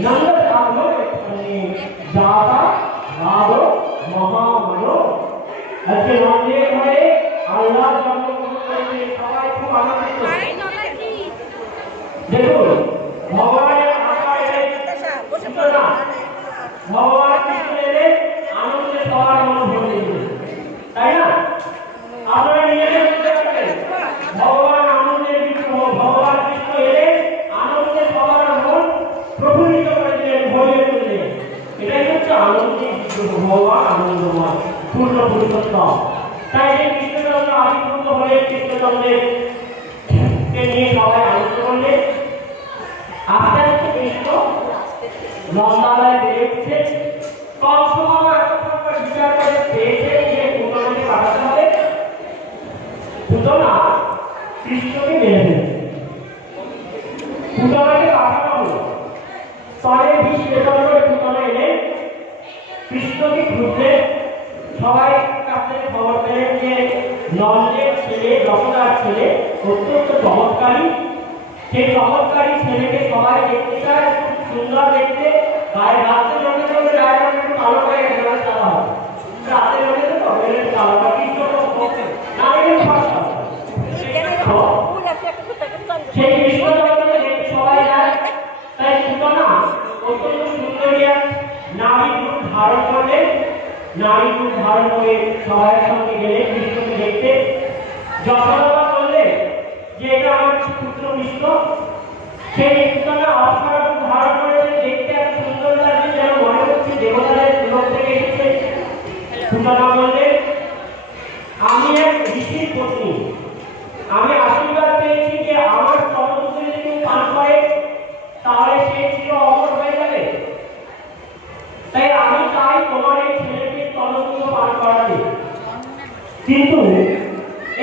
नंद सागर जाता राधो महामानो আজকে মন্দিরে ঘরে আল্লাহ জন্মগ্রহণ করেছে সবাই খুব আনন্দিত দেখুন ভগবানের আকারে না ভগবান কৃষ্ণ এলে আনন্দে সবার মন ভরে দিল তাই না আপনারা নিজেদের বুঝতে পারবেন ভগবান আনন্দের বিগ্রহ ভগবান কৃষ্ণ এলে আনন্দে সবার মন প্রফুল্লিত করে দিলেন ভরিয়ে তুললেন এটাই হচ্ছে আনন্দের বিগ্রহ ভগবান আনন্দময় পূর্ণ পুরুষোত্তম তাই এই কৃষ্ণচন্দ্র আবির্ভূত হলে কৃষ্ণচন্দ্রের কে নিয়ে সবাই আনন্দ করলেন আস্তে আস্তে কৃষ্ণ নন্দালয়ে বেড়ে উঠছে কম সময় বিচার করে পেয়েছে যে পুতনাকে পাঠাতে হবে পুতনা কৃষ্ণকে মেরে ফেলেছে পুতনাকে পাঠানো হলো পরে বিষ বেতন করে পুতনা এনে কৃষ্ণকে খুঁজতে সবাই কাছে খবর পেলেন যে নন্দের ছেলে যশোদার ছেলে অত্যন্ত চমৎকারী সেই চমৎকারী ছেলেকে সবাই দেখতে চায় সুন্দর দেখতে গায়ে রাতে রঙে চলে গায়ে রঙে একটু কালো হয়ে গেছে চালা হবে রাতে রঙে তো বেড়ে কালো বা কৃষ্ণ নারীর ভাষা সেই কৃষ্ণচন্দ্রকে দেখতে সবাই যায় তাই পুতনা অত্যন্ত সুন্দরী এক নারী রূপ ধারণ করলেন নারী রূপ ধারণ করে সবাইয়ের সঙ্গে গেলে কৃষ্ণকে দেখতে যশোদা বললেন যে এটা আমার পুত্র কৃষ্ণ সেই পুতনা অপ্সরা রূপ ধারণ করেছে দেখতে এত সুন্দর লাগছে যেন মনে হচ্ছে দেবতাদের লোক থেকে এসেছে পুতনা বললেন আমি এক ঋষির পত্নী আমি আশীর্বাদ পেয়েছি যে আমার স্তনদুগ্ধ যদি কেউ পান করে তাহলে সে চির অমর হয়ে যাবে তাই আমি চাই তোমার এই ছেলেকে স্তনদুগ্ধ পান করাতে কিন্তু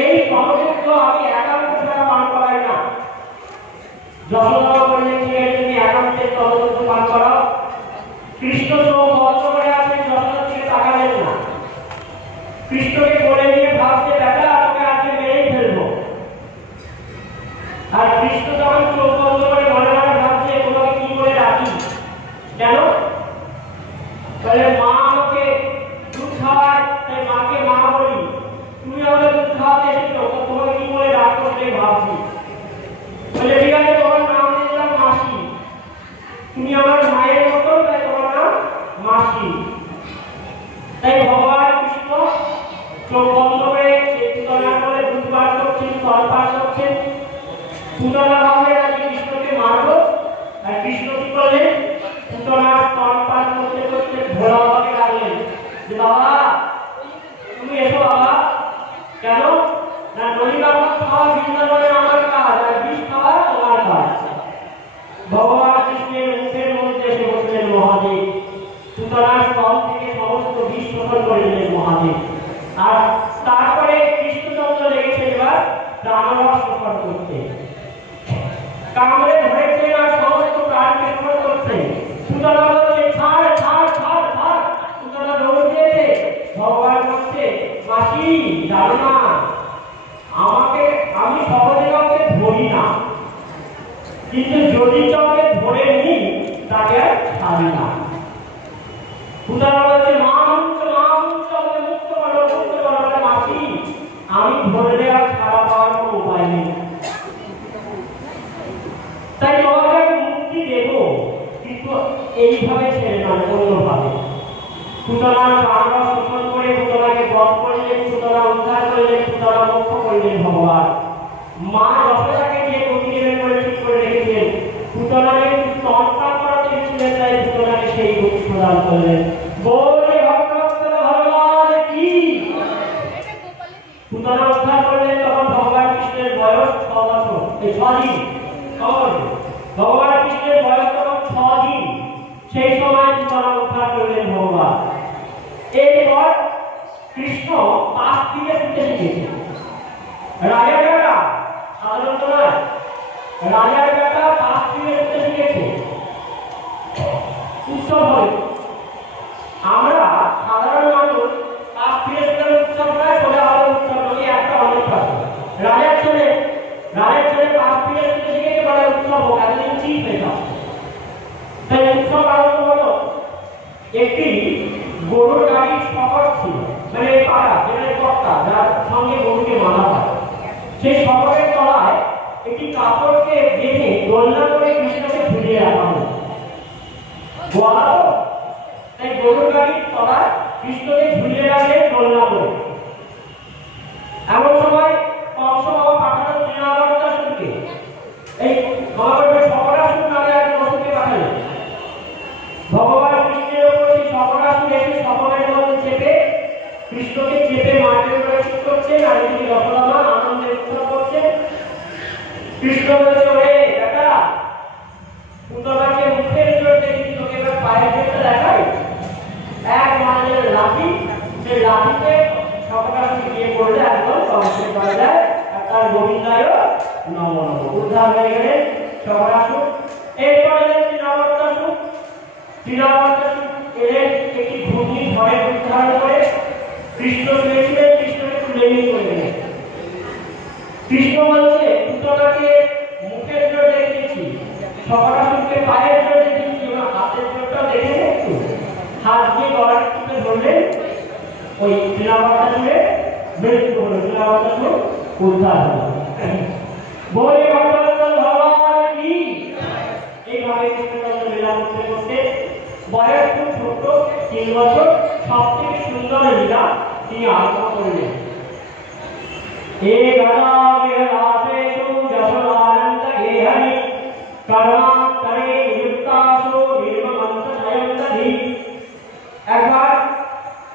এই স্তনদুগ্ধ আমি একান্ত ছাড়া পান করাই না যশোদা বললেন যে তুমি একান্তে স্তনদুগ্ধ পান করাও কৃষ্ণ তো বন্ধ করে আছেন যশোদার দিকে তাকালেন না কৃষ্ণকে বলে নিয়ে ভাবছে বেটা তোকে আজকে মেরেই ফেলবো আর কৃষ্ণ যখন চোখ বন্ধ করে মনে মনে ভাবছে তোমাকে কি করে ডাকি কেন বলে মা আমাকে দুধ খাওয়ায় তাই মাকে মা বলি তুমি আমাকে দুধ খাওয়াতে এসেছো তোমাকে কি করে ডাকবো সেটাই ভাবছি বলে ঠিক আছে তোমার নাম দিলাম মাসি তুমি আমার মায়ের মতো তাই তোমার নাম মাসি তাই ভগবান কৃষ্ণ চোখ বন্ধ করে পুতনার বলে দুধ পান করছেন ফল পান করছেন পুতনা ভাবলেন আজকে কৃষ্ণকে মারবো আর কৃষ্ণ কি করলেন পুতনার স্তন পান করতে করতে ভোলা বাবাকে ডাকলেন যে বাবা তুমি এসো বাবা কেন না নলিকামত খাওয়া বৃন্দাবনে আমার কাজ আর বিষ খাওয়া তোমার কাজ ভগবান কৃষ্ণের মুখের মধ্যে এসে বসলেন মহাদেব পুতনার স্তন থেকে সমস্ত বিষ শোষণ করে দিলেন মহাদেব আর তারপরে কৃষ্ণচন্দ্র লেগেছে এবার প্রাণরস শোষণ করতে কামড়ে ধরেছেন আর সমস্ত প্রাণকে শোষণ করছে পুতনা বলছে ছাড় ছাড় ছাড় ছাড় পুতনা দৌড় দিয়েছে ভগবান বলছে মাসি জানো না আমি সহজে কাউকে ধরি না কিন্তু যদি কাউকে ধরে নিই তাকে আর ছাড়ি না পুতনা বলছে মা আমাকে মুক্ত করো মাসি আমি ধরলে আর ছাড়া পাওয়ার কোনো উপায় নেই তাই তোমাকে আমি মুক্তি দেব কিন্তু এইভাবে ছেড়ে না অন্যভাবে পুতনার প্রাণরস শোষণ করে পুতনাকে বধ করলেন পুতনা উদ্ধার করলেন পুতনা মুক্ত করলেন ভগবান মা যশোদাকে যে গতি দেবেন বলে ঠিক করে রেখেছেন পুতনাকে স্তন পান করাতে ছিলেন তাই পুতনাকে সেই গতি প্রদান করলেন বলে ভগবান কি পুতনা উদ্ধার করলেন তখন ভগবান কৃষ্ণের বয়স 6 বছর 6 দিন ভগবান কৃষ্ণের বয়স তখন 6 দিন সেই সময় পুতনা উদ্ধার করলেন ভগবান এরপর কৃষ্ণ পাশ থেকে ছুটে শিখেছে রাজার বেটা সাধারণত নয় রাজার বেটা পাশ থেকে ছুটে শিখেছে উৎসব হয় আমরা সাধারণ মানুষ পাশ থেকে উৎসব হয় সোজা হওয়ার উৎসব নয় একটা অনেক আছে রাজার ছেলে পাশ থেকে ছুটে শিখেছে বলে উৎসব হোক এতদিন ঠিক হয়ে যাবে তাই উৎসব একটি গরুর গাড়ির শকর ছিল, মানে পাড়া যেটা কর্তা যার সঙ্গে গরুকে বাঁধা হয়, সেই শকরের তলায় একটি কাপড়কে বেঁধে দোলনা করে কৃষ্ণকে ঝুলিয়ে রাখা হলো। গোয়ালা তো, তাই গরুর গাড়ির তলায় কৃষ্ণকে ঝুলিয়ে রাখলে দোলনা করে। এমন সময় কংস বাবা পাঠালো তৃণাবর্তাসুরকে, এই মহাভারতের শকরাসুর নামে এক বসুকে পাঠালেন। ভগবান কৃষ্ণের উপর সেই শকরাসুর এসে শকরের মধ্যে চেপে কৃষ্ণকে চেপে মাটির উপরে শুট করছেন, আর এদিকে যশোদামা আনন্দে উৎসব করছেন। কৃষ্ণ বলছে, ওরে বেটা, পুতনাকে মুখের জোর দেখি, তোকে এবার পায়ের জোরটা দেখাই। এক মানের লাঠি, সেই লাঠিতে শকরাসুর গিয়ে পড়লে একদম কংসের পর্যায়ে, আর তার গোবিন্দায় নম নম উদ্ধার হয়ে গেলেন শকরাসুর। এরপর এলেন তৃণাবর্তাসুর। তৃণাবর্তাসুর এলেন একটি ঘূর্ণি ঝড়ের রূপ ধারণ করে। কৃষ্ণ শুয়েছিলেন, কৃষ্ণকে তুলে নিয়ে চলে গেলেন। কৃষ্ণ বলছে, পুতনাকে মুখের জোর দেখিয়েছি, শকরাসুরকে পায়ের জোর দেখিয়েছি, ওনার হাতের জোরটা দেখে একটু হাত দিয়ে গলার তুলে ধরলেন। ওই তৃণাবর্তাসুরের মৃত্যু হলো, তৃণাবর্তাসুর উদ্ধার হলো। বলে ভগবান কি এইভাবে কৃষ্ণচন্দ্র লীলা করতে করতে বয়স খুব ছোট, 3 বছর, সব থেকে সুন্দর লীলা তিনি আরম্ভ করলেন। এ গদা বিহলাসেষু যশোদানন্দ গেহনি কর্মান্তরে নিযুক্তাসু নির্মমন্ত স্বয়ংদধি। একবার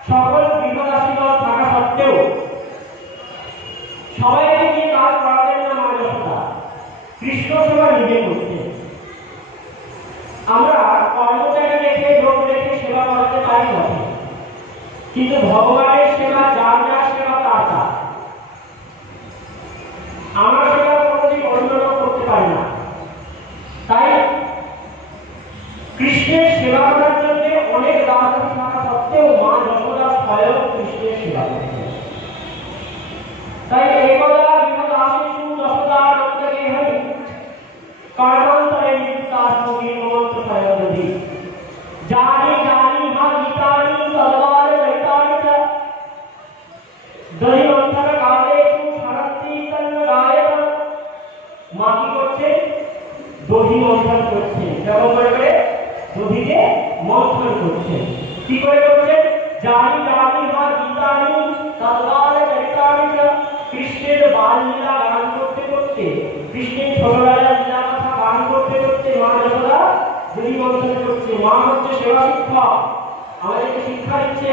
সকল বিপদাশীল থাকা সত্ত্বেও সবাইকে নিয়ে কাজ করাতেন না মা যশোদা, কৃষ্ণ সেবা নিজে করতেন। আমরা কর্মচারী রেখে লোক রেখে সেবা করাতে পারি না, কিন্তু ভগবানের সেবা যার যার সেবা তার তার। আমরা সেবা কোনোদিন অন্য লোক করতে পারি না। তাই কৃষ্ণের সেবা করার জন্য অনেক দাস থাকা সত্ত্বেও মা যশোদা স্বয়ং কৃষ্ণের সেবা করতেন। তাই একদা বিপদাশিষু যশোদানন্দ গেহনি কর্মান্তরে নিযুক্তাসু নির্মমন্ত স্বয়ংদধি। জানি জানি মা গীতানি তদ্বার চরিতানি চ দহি মন্থন কালেষু সরন্তি তন্ন গায়ত। মা কি করছে? দহি মন্থন করছে। কেমন করে? দধিকে মন্থন করছে। কি করে করছে? জানি জানি মা গীতানি তদ্বার চরিতানি চ। কৃষ্ণের বাললীলা গান করতে করতে, কৃষ্ণের ছোটবেলার লীলা কথা গান করতে করতে মা যশোদা দহি মন্থন করছে। মা হচ্ছে সেবা শিক্ষক, আমাদেরকে শিক্ষা দিচ্ছে।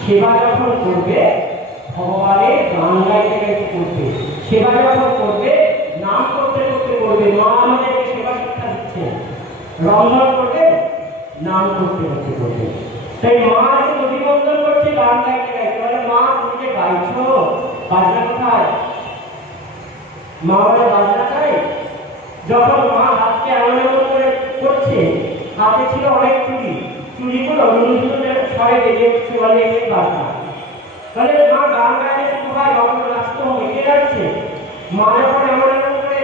সেবা যখন করবে ভগবানের গান গাইতে গাইতে করবে, সেবা যখন করবে নাম করতে করতে করবে। মা আমাদেরকে সেবা শিক্ষা দিচ্ছে। রন্ধন করবে নাম করতে করতে করবে। তাই মা এসে দধি মন্থন করছে গান গাইতে গাইতে। বলে, মা তুমি যে গাইছো, বাজনা কোথায়? মা বলে, বাজনা চাই। যখন মা হাতকে এমন এমন করে করছে, হাতে ছিল অনেক চুড়ি, চুড়িগুলো নুনঝুনের স্বরে বেজে উঠছে, বলে এই বাজনা। তাহলে মা গান গাইলে শুধু হয়, বাবা নাচতে হবে, কে যাচ্ছে? মা যখন এমন এমন করে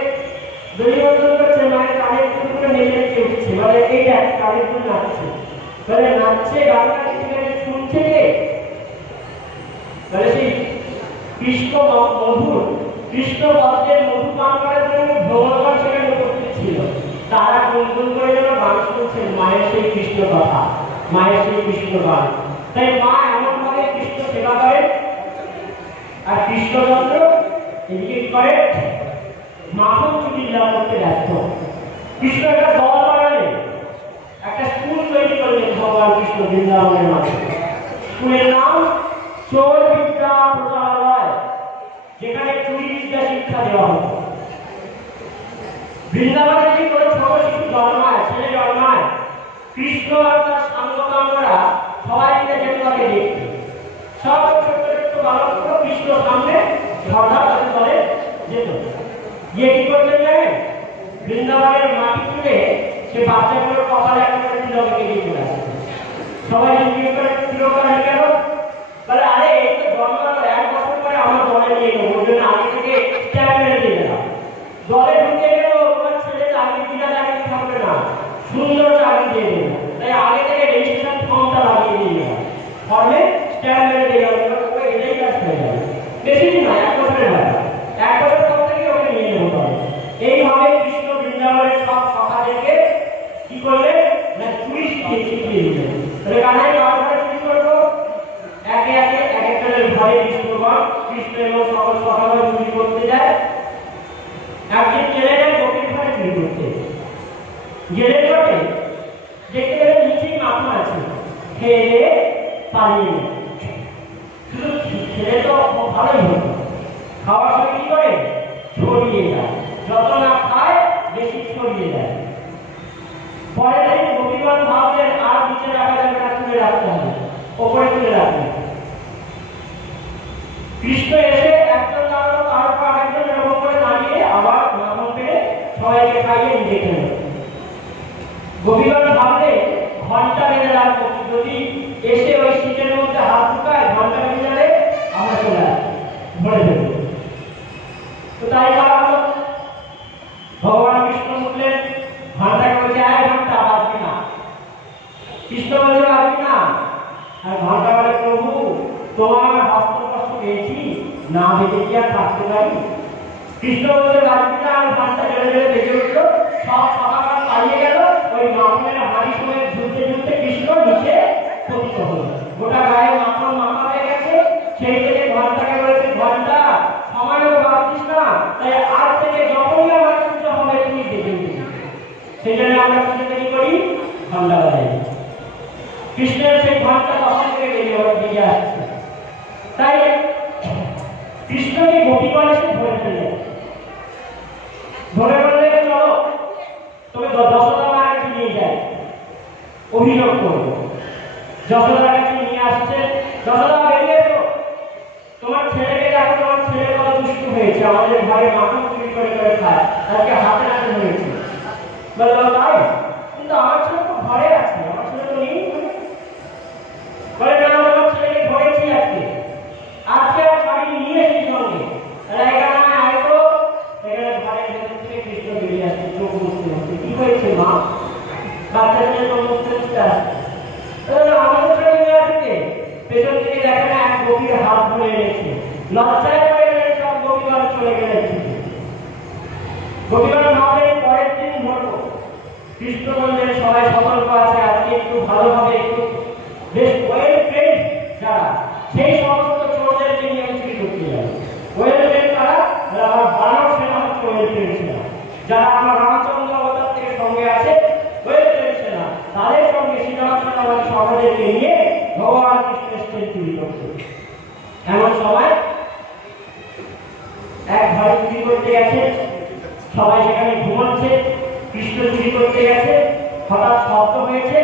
দড়ি বন্ধন করছে, মায়ের কানের ফুলগুলো নেচে নেচে উঠছে, বলে এইটা কানের ফুল নাচছে। বলে নাচছে, গান গাইছে, শুনছে কে? বলে সেই কৃষ্ণ মধুর, কৃষ্ণ পদ্মের মধু পান করার জন্য ভ্রমণগণ সেখানে উপস্থিত ছিল। তারা গুনগুন করে যেন গান শুনছেন মায়ের সেই কৃষ্ণ কথা, মায়ের সেই কৃষ্ণ গান। তাই মা এমন ভাবে কৃষ্ণ সেবা করেন। আর কৃষ্ণচন্দ্র এদিকে কি করে? মাখন চুরি লীলা করতে ব্যস্ত। কৃষ্ণ একটা দল বানালেন, একটা স্কুল তৈরি করলেন ভগবান কৃষ্ণ বৃন্দাবনের মাঝে। স্কুলের নাম চোর বিদ্যা প্রচারালয়, যেখানে চুরি বিদ্যা শিক্ষা দেওয়া হতো। বৃন্দাবনে যদি কোনো ছোট শিশু জন্মায়, ছেলে জন্মায়, কৃষ্ণ আর তার সাঙ্গপাঙ্গরা সবাই মিলে যেতে তাকে দেখতে। সব ছোট্ট ছোট্ট বালকগুলো কৃষ্ণ সামনে ঝড়ঝড় করে চলে যেত। গিয়ে কি করতে জানেন? বৃন্দাবনের মাটি তুলে সে বাচ্চাগুলোর কপালে একটা করে তিলকে দিয়ে চলে আসে। সবাই জিজ্ঞেস করে, তিলকটা হয়ে গেল? বলে, আরে এই তো জন্মানো, 1 বছর পরে আমার দলে নিয়ে গেল, ওর জন্য আগে থেকে স্ট্যাম্প মেরে দিয়ে দিলাম। দলে ঢুকে গেল, তোমার ছেলে চাকরি বিনা চাকরি থাকবে না, সুন্দর চাকরি দিয়ে দেবে। তাই আগে থেকে রেজিস্ট্রেশন ফর্ম ফর্মে স্ট্যাম্প মেরে দিয়ে যাবে, ওকে এটাই কাজ হয়ে যাবে। বেশি দিন নয়, 1 বছরের ব্যাপার। 1 বছর পর থেকে ওকে নিয়ে নেবো হবে। এইভাবে কৃষ্ণ বৃন্দাবনের সব সখাদেরকে কি করলেন না চুরি শিখিয়ে দিলেন। তাহলে কানাই বারবার চুরি করবো, একে একে এক একজনের ঘরে কৃষ্ণগণ কৃষ্ণ এবং সকল সখাগণ চুরি করতে যায়। একদিন চলে যায় গোপীর ঘরে চুরি করতে, গেলে ঘটে দেখতে গেলে নিচেই মাখন আছে, খেয়ে দিয়ে পালিয়ে যায়। শুধু খেলে তো ভালোই হতো, খাওয়ার সময় কি করে ছড়িয়ে যায়, যত না খায় বেশি ছড়িয়ে যায়। পরের দিন গোপীগণ ভাবলেন আর নিচে রাখা যাবে না, তুলে রাখতে হবে, ওপরে তুলে রাখবে। কৃষ্ণ এসে একজন দাঁড়ানো, তারপর আরেকজন এরকম করে দাঁড়িয়ে আবার মাখন পেরে সবাইকে খাইয়ে নিজে খেলেন। গোপীগণ ভাবলে ঘন্টা বেঁধে রাখবো, যদি এসে ওই সিটের মধ্যে হাত ঢুকায় ঘন্টা বেঁধে যাবে আমরা চলে আসবো, ধরে দেবো। তো তাই করা হলো। ভগবান কৃষ্ণ উঠলেন, ঘন্টাকে বলছে আয় ঘন্টা বাজবি না। কৃষ্ণ বলছে বাজবি না, আর ঘন্টা বলে প্রভু তোমার হস্তস্পর্শ পেয়েছি, না বেঁচে কি আর থাকতে পারি। কৃষ্ণ বলছে বাজবি না, আর ঘন্টা জেলে জেলে বেঁচে উঠলো। সব সকাল পালিয়ে গেল, ওই মাখনের হাঁড়ি সময় ঝুলতে ঝুলতে কৃষ্ণ নিচে পতিত হলো। গোটা গায়ে মাখন মাখা হয়ে গেছে। সেই থেকে ঘন্টাকে বলেছে ঘন্টা সময়ও বাঁচিস না, তাই আজ থেকে যখনই আমার পুজো হবে তুমি দেখে নিবি। সেই জন্য আমরা পুজো তৈরি করি ঘন্টা বাজাই। কৃষ্ণের সেই ঘন্টা তখন থেকে বেরিয়ে আসছে। তাই কৃষ্ণকে গোপীগণ এসে ধরে ফেললেন, ধরে বললে চলো তবে যশোদা মায়ের কাছে নিয়ে যায়, অভিযোগ করবো। যশোদার কাছে নিয়ে আসছে, যশোদা বেরিয়ে এসো, তোমার ছেলেকে দেখো, তোমার ছেলে কত দুষ্টু হয়েছে, আমাদের ঘরে মাখন চুরি করে করে খায়, আজকে হাতে হাতে ধরেছে। বললো তাই, কিন্তু আমার ছেলে তো ঘরে আছে, আমার ছেলে তো নেই। বলে না, আমার ছেলেকে ধরেছি আজকে, আজকে আর বাড়ি নিয়ে এসেছি সঙ্গে। এখানে আয়তো, এখানে ঘরের ভেতর থেকে কৃষ্ণ বেরিয়ে আসছে, চোখ মুছতে মুছতে। কি হয়েছে মা? বাচ্চা ছেলে চোখ মুছতে মুছতে আসছে। আমাদের ছেলে নিয়ে আসছে, পেছন থেকে দেখে না এক গোপীর হাত ধরে এনেছে, লজ্জায় পড়ে গেলেন, সব গোপীগণ চলে গেলেন। গোপীগণ ভাবলেন পরের দিন ধরবো। কৃষ্ণ বললেন সবাই সতর্ক আছে, আজকে একটু ভালোভাবে একটু বেশ ওয়েল ট্রেন্ড যারা, সেই সমস্ত চোরদেরকে নিয়ে চুরি করতে যাবে। ওয়েল ট্রেন্ড তারা, আমার বানর সেনা হচ্ছে ওয়েল ট্রেন্ড সেনা, যারা আমার রামচন্দ্র অবতার থেকে সঙ্গে আছে ওয়েল ট্রেন্ড সেনা, তাদের সঙ্গে সীতারাম সহদেরকে নিয়ে ভগবান কৃষ্ণ এসেছেন চুরি করতে। এমন সময় এক ঘরে চুরি করতে গেছে, সবাই সেখানে ঘুমাচ্ছে, কৃষ্ণ চুরি করতে গেছে, হঠাৎ শব্দ হয়েছে,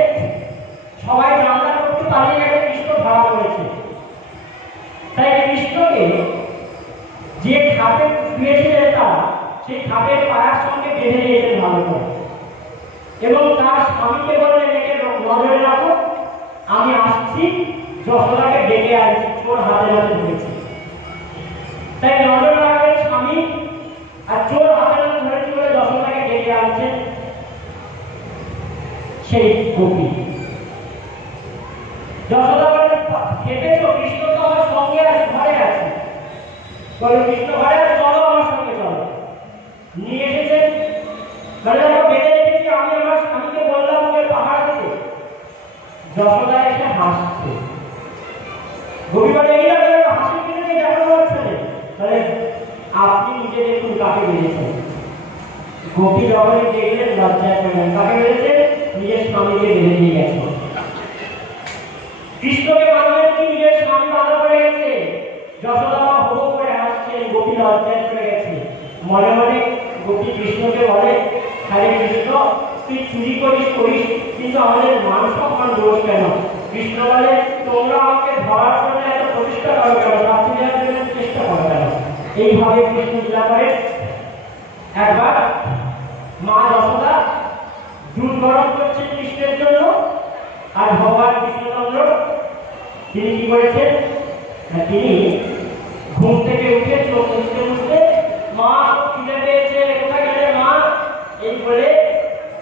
সবাই জানলা করতে পালিয়ে গেছে, কৃষ্ণ ধরা পড়েছে। তাই কৃষ্ণকে যে খাপে শুয়েছিলেন তারা, সেই খাপের পায়ার সঙ্গে বেঁধে নিয়েছেন ভালো করে, এবং তার স্বামীকে বললেন একে নজরে রাখো, আমি আসছি, যশোদাকে ডেকে আনছি, চোর হাতে হাতে ধরেছি। তাই নজর রাখবেন স্বামী, আর চোর হাতে হাতে ধরেছি বলে যশোদাকে ডেকে আনছেন সেই গোপী। যশোদা বলে খেপেছ, কৃষ্ণ তো আমার সঙ্গে আছে, ঘরে আছে। বলে কৃষ্ণ ঘরে আছে, চলো আমার সঙ্গে চলো। নিয়ে এসেছেন, বলে দেখো বেঁধে রেখেছি, আমি আমার স্বামীকে বললাম ওকে পাহাড় দিতে। যশোদা এসে হাসছে। গোপী বলে এই হাসি কিনে নিয়ে দেখানো হচ্ছে না, তাহলে আপনি নিজে দেখুন কাকে বেঁধেছেন। গোপী যখনই দেখলেন লজ্জায় পড়লেন, কাকে বেঁধেছে? নিজের স্বামীকে বেঁধে নিয়ে গেছে। কৃষ্ণকে মানবেন কি নিজের স্বামী বাধা পড়ে গেছে। যশোদা মা হো করে হাসছেন, গোপী লজ্জায় পড়ে গেছে। মনে মনে গোপী কৃষ্ণকে বলে, আরে কৃষ্ণ তুই চুরি করিস, কিন্তু আমাদের মান সম্মান দোষ কেন? কৃষ্ণ বলে তোমরা আমাকে ধরার জন্য এত প্রতিষ্ঠা করো কেন, শাস্তি দেওয়ার জন্য চেষ্টা করো কেন? এইভাবে কৃষ্ণ লীলা করে। একবার মা যশোদা দুধ গরম করছেন কৃষ্ণের জন্য, আর ভগবান কৃষ্ণচন্দ্র তিনি কি করেছেন, তিনি ঘুম থেকে উঠে চোখ মুছতে মুছতে, মা খিদে পেয়েছে, কোথায় গেলে মা, এই বলে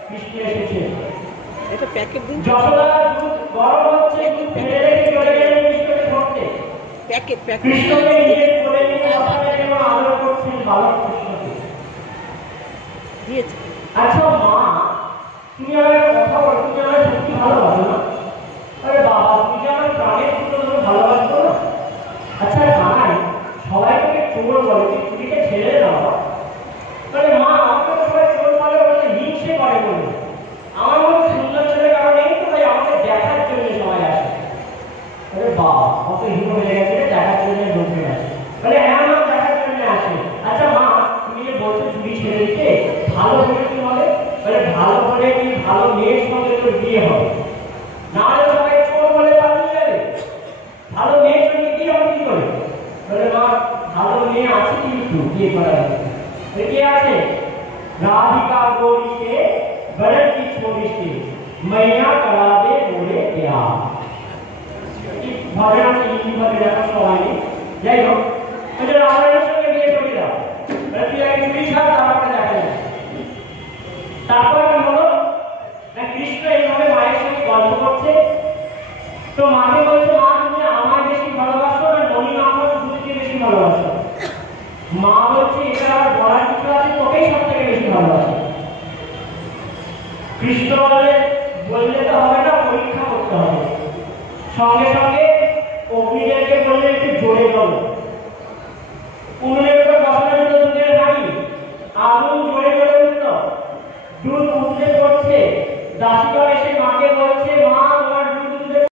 কৃষ্ণ এসেছে। যশোদা দুধ গরম হচ্ছে, দুধ ফেলে রেখে চলে গেলেন কৃষ্ণকে ধরতে। কৃষ্ণকে নিজের কোলে নিয়ে বসালেন এবং আদর করছেন বালক কৃষ্ণকে। আচ্ছা মা, তুমি আমার কথা বলো, তুমি আমার সত্যি ভালোবাসো না? আরে বাবা, তুমি যে আমার প্রাণের পুত্র, তুমি ভালোবাসো না? আচ্ছা কানাই, সবাই তোকে চোর বলে, তুই চুরিকে ছেড়ে দে না বাবা। আরে মা, আমাকে সবাই চোর বলে বলে হিংসে করে বলে। আমার মতো সুন্দর ছেলে কারণ নেই তো, তাই আমাকে দেখার জন্য সবাই আসে। আরে বাবা, কত হিরো হয়ে গেছে, দেখার জন্য লোকজন আসে। বলে হ্যাঁ মা, দেখার জন্য আসে। আচ্ছা মা, তুমি যে বলছো চুরি ছেড়ে দিতে, ভালো হলে কি হবে? বলে ভালো হলে কি ভালো মেয়ের সঙ্গে তোর বিয়ে হবে, না হলে সবাই চোর বলে পালিয়ে যাবে। ভালো মেয়ের সঙ্গে বিয়ে হবে কি করে? বলে মা, ভালো মেয়ে আছে কিন্তু বিয়ে করার কে আছে? राधिका गोरी के बरन की छोड़ी से मैया करा दे बोले प्यार। भजन से हिंदी में देखा सवाल है, যাই হোক এটা রাধারানীর সঙ্গে বিয়ে করে দাও। তুই এক চুরি ছাড়, তারপরে দেখা যাবে। তারপর কি হলো না, কৃষ্ণ এইভাবে মায়ের সঙ্গে গল্প করছে। তো মাকে বলছে, মা তুমি আমায় বেশি ভালোবাসো না নলিন আমার দুধকে বেশি ভালোবাসো? মা বলছে এটা আর বলার কিছু আছে, তোকেই সব থেকে বেশি ভালোবাসে। কৃষ্ণ বললে তো হবে না, পরীক্ষা করতে হবে। সঙ্গে সঙ্গে অগ্নিদেবকে বললে একটু জোরে বলো।